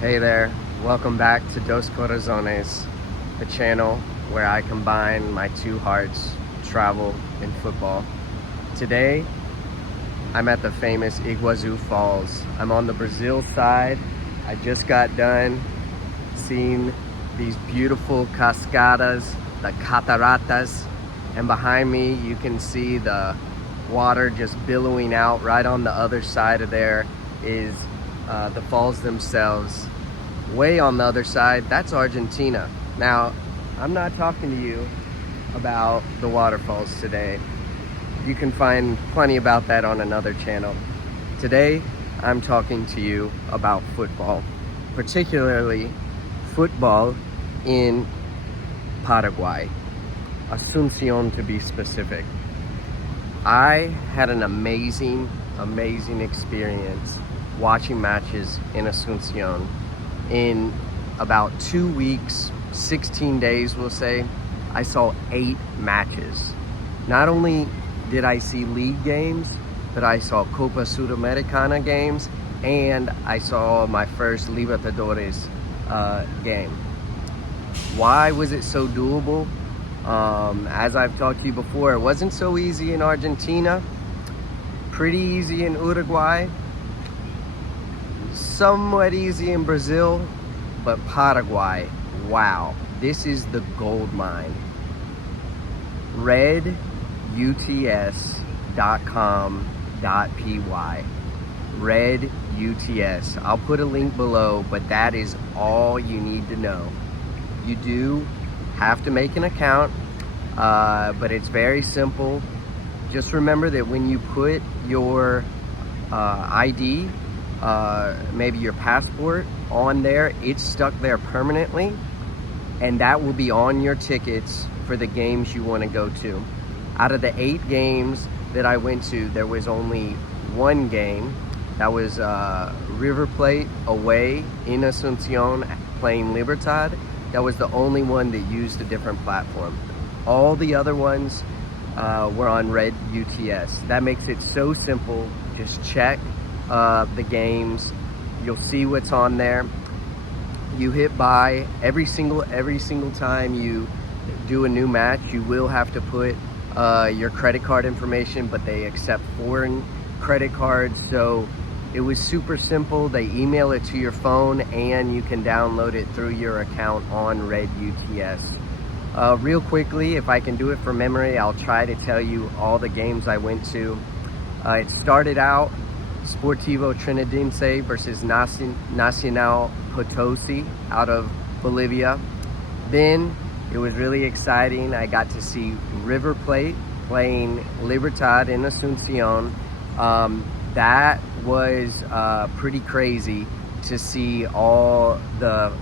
Hey there, welcome back to Dos Corazones, the channel where I combine my two hearts, travel and football. Today, I'm at the famous Iguazu Falls. I'm on the Brazil side. I just got done seeing these beautiful cascadas, the cataratas, and behind me you can see the water just billowing out. Right on the other side of there is the falls themselves. Way on the other side, that's Argentina. Now, I'm not talking to you about the waterfalls today. You can find plenty about that on another channel. Today, I'm talking to you about football, particularly football in Paraguay, Asuncion to be specific. I had an amazing experience watching matches in Asuncion. In about 2 weeks, 16 days we'll say, I saw 8 matches. Not only did I see league games, but I saw Copa Sudamericana games, and I saw my first Libertadores game. Why was it so doable? As I've talked to you before, it wasn't so easy in Argentina, pretty easy in Uruguay, somewhat easy in Brazil, but Paraguay, wow, this is the gold mine. RedUTS.com.py. RedUTS. I'll put a link below, but that is all you need to know. You do have to make an account, but it's very simple. Just remember that when you put your ID, maybe your passport on there, it's stuck there permanently, and that will be on your tickets for the games you want to go to. Out of the 8 games that I went to, there was only one game. That was River Plate away in Asuncion playing Libertad. That was the only one that used a different platform. All the other ones were on RedUTS. That makes it so simple. Just check the games, you'll see what's on there. You hit buy every single time you do a new match. You will have to put your credit card information, but they accept foreign credit cards, so it was super simple. They email it to your phone and you can download it through your account on RedUTS. Real quickly, if I can do it from memory, I'll try to tell you all the games I went to. It started out Sportivo Triniddense versus Nacional Potosi out of Bolivia. Then it was really exciting. I got to see River Plate playing Libertad in Asuncion. That was pretty crazy to see all the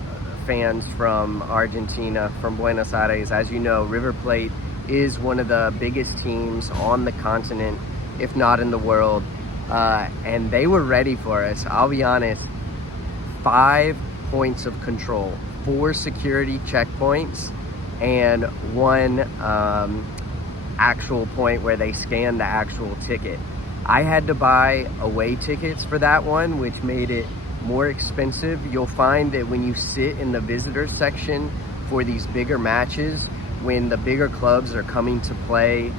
fans from Argentina, from Buenos Aires. As you know, River Plate is one of the biggest teams on the continent, if not in the world. And they were ready for us. I'll be honest, 5 points of control, 4 security checkpoints, and 1 actual point where they scanned the actual ticket. I had to buy away tickets for that one, which made it more expensive. You'll find that when you sit in the visitor section for these bigger matches, when the bigger clubs are coming to play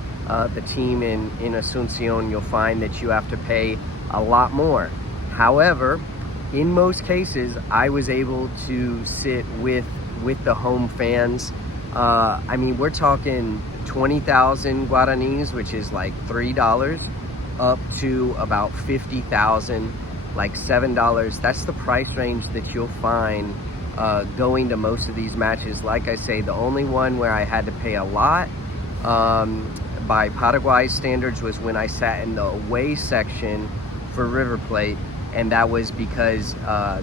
the team in Asuncion, you'll find that you have to pay a lot more. However, in most cases, I was able to sit with the home fans. I mean, we're talking 20,000 Guaranis, which is like $3, up to about 50,000, like $7. That's the price range that you'll find going to most of these matches. Like I say, the only one where I had to pay a lot by Paraguay standards was when I sat in the away section for River Plate, and that was because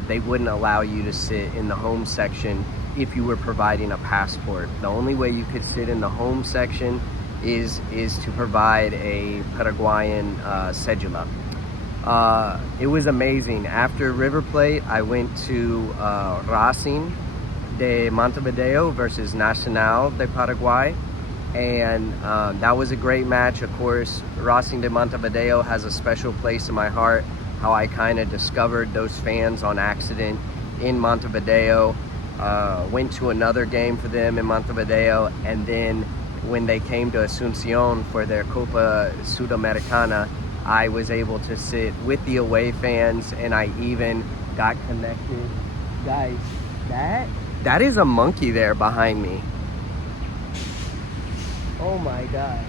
they wouldn't allow you to sit in the home section if you were providing a passport. The only way you could sit in the home section is to provide a Paraguayan cedula. It was amazing. After River Plate, I went to Racing de Montevideo versus Nacional de Paraguay, and that was a great match. Of course, Racing de Montevideo has a special place in my heart. How I kind of discovered those fans on accident in Montevideo, went to another game for them in Montevideo, and then when they came to Asuncion for their Copa Sudamericana, I was able to sit with the away fans, and I even got connected. Guys, that is a monkey there behind me. Oh my God.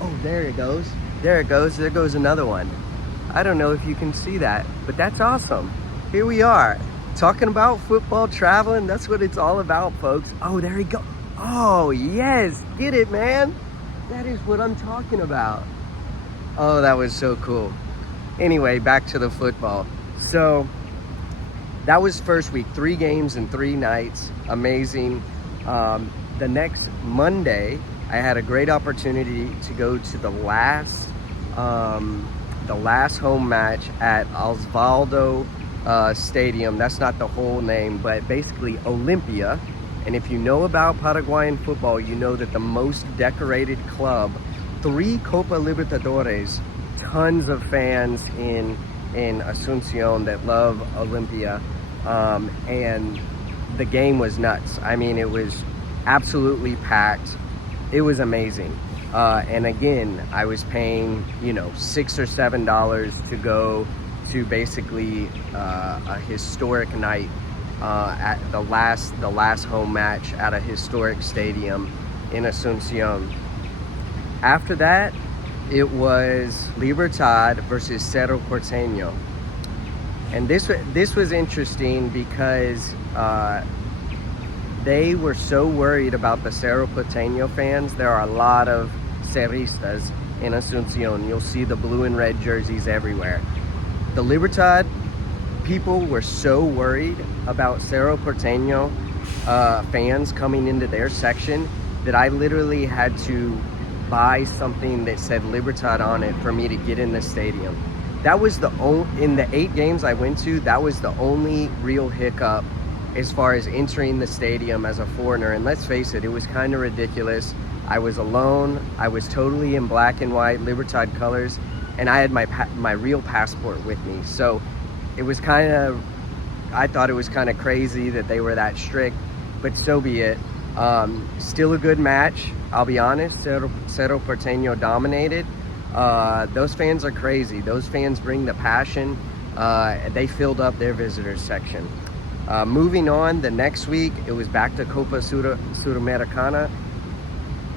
Oh, there it goes. There it goes. There goes another one. I don't know if you can see that, but that's awesome. Here we are, talking about football, traveling. That's what it's all about, folks. Oh, there he goes. Oh, yes. Get it, man. That is what I'm talking about. Oh, that was so cool. Anyway, back to the football. So that was first week, 3 games in 3 nights. Amazing. The next Monday, I had a great opportunity to go to the last home match at Osvaldo Stadium. That's not the whole name, but basically Olympia. And if you know about Paraguayan football, you know that the most decorated club, 3 Copa Libertadores, tons of fans in Asuncion that love Olympia, and the game was nuts. I mean, it was absolutely packed. It was amazing. And again, I was paying, $6 or $7 to go to basically a historic night at the last home match at a historic stadium in Asuncion. After that, it was Libertad versus Cerro Porteño. And this was interesting because they were so worried about the Cerro Porteño fans. There are a lot of Cerristas in Asuncion. You'll see the blue and red jerseys everywhere. The Libertad people were so worried about Cerro Porteño fans coming into their section that I literally had to buy something that said Libertad on it for me to get in the stadium. That was in the 8 games I went to, that was the only real hiccup as far as entering the stadium as a foreigner. And let's face it, it was kind of ridiculous. I was alone. I was totally in black and white Libertad colors, and I had my real passport with me. So it was I thought it was kind of crazy that they were that strict, but so be it. Still a good match. I'll be honest, Cerro Porteño dominated. Those fans are crazy. Those fans bring the passion. They filled up their visitors section. Moving on, the next week, it was back to Copa Sudamericana.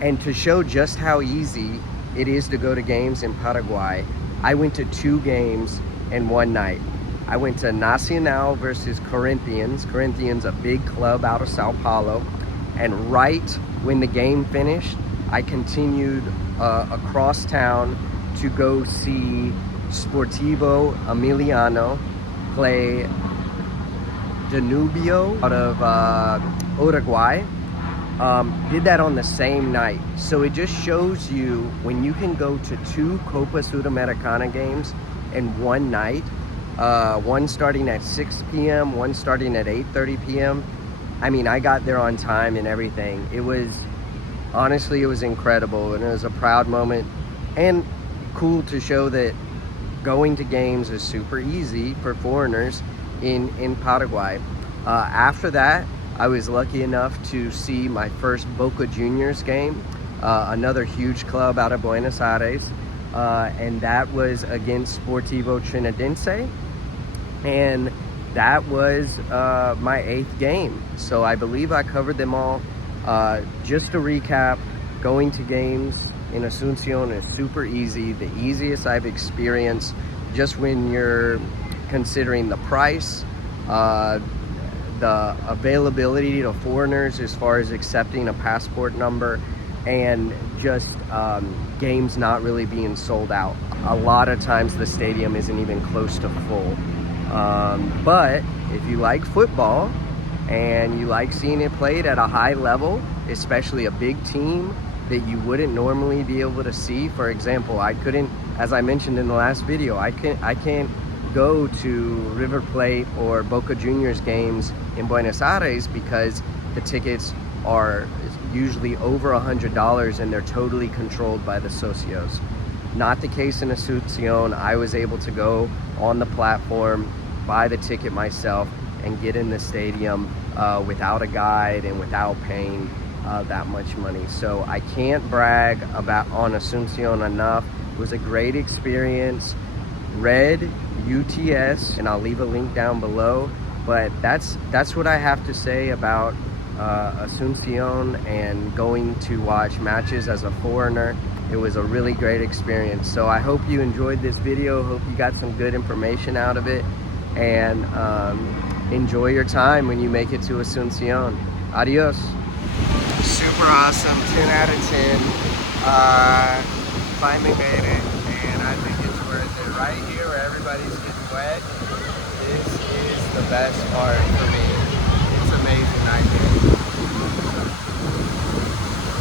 And to show just how easy it is to go to games in Paraguay, I went to 2 games in 1 night. I went to Nacional versus Corinthians. Corinthians, a big club out of Sao Paulo. And right when the game finished, I continued across town to go see Sportivo Emiliano play Danubio out of Uruguay. Did that on the same night. So it just shows you when you can go to 2 Copa Sudamericana games in 1 night, one starting at 6 p.m., one starting at 8:30 p.m. I mean, I got there on time and everything. Honestly, it was incredible, and it was a proud moment and cool to show that going to games is super easy for foreigners in Paraguay. After that, I was lucky enough to see my first Boca Juniors game, another huge club out of Buenos Aires, and that was against Sportivo Trinadense, and that was my 8th game. So I believe I covered them all. Just to recap, going to games in Asuncion is super easy, the easiest I've experienced, just when you're considering the price, the availability to foreigners as far as accepting a passport number, and just games not really being sold out. A lot of times the stadium isn't even close to full. But if you like football and you like seeing it played at a high level, especially a big team that you wouldn't normally be able to see. For example, I couldn't, as I mentioned in the last video, I can't go to River Plate or Boca Juniors games in Buenos Aires because the tickets are usually over $100 and they're totally controlled by the socios. Not the case in Asuncion. I was able to go on the platform, buy the ticket myself and get in the stadium without a guide and without paying that much money. So I can't brag on Asuncion enough. It was a great experience. RedUTS, and I'll leave a link down below. But that's what I have to say about Asuncion and going to watch matches as a foreigner. It was a really great experience. So I hope you enjoyed this video. Hope you got some good information out of it, and enjoy your time when you make it to Asuncion. Adios. Super awesome, 10 out of 10. Finally made it, and I think it's worth it. Right here where everybody's getting wet, this is the best part for me. It's amazing, I think.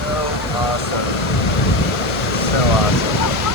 So awesome. So awesome.